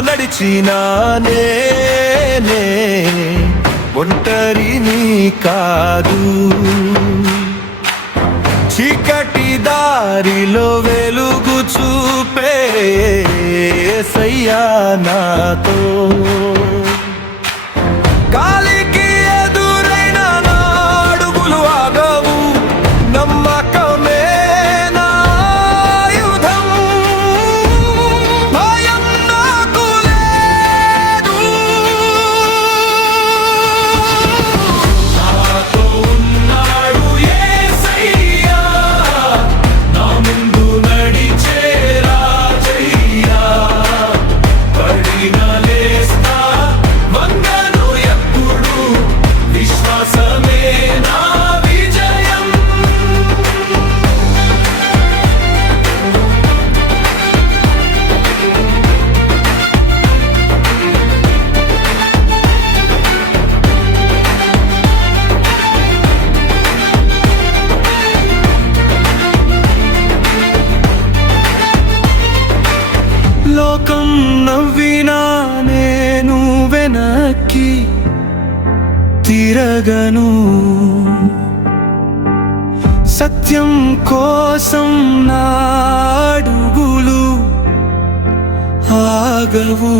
నడిచినానే నేనే ఒంటరిని కాదు. చీకటి దారిలో వెలుగు చూపే సయ్యా నాతో. లోకం నవ్వినా నేను వెనక్కి తిరగను. సత్యం కోసం నా అడుగులు ఆగవు.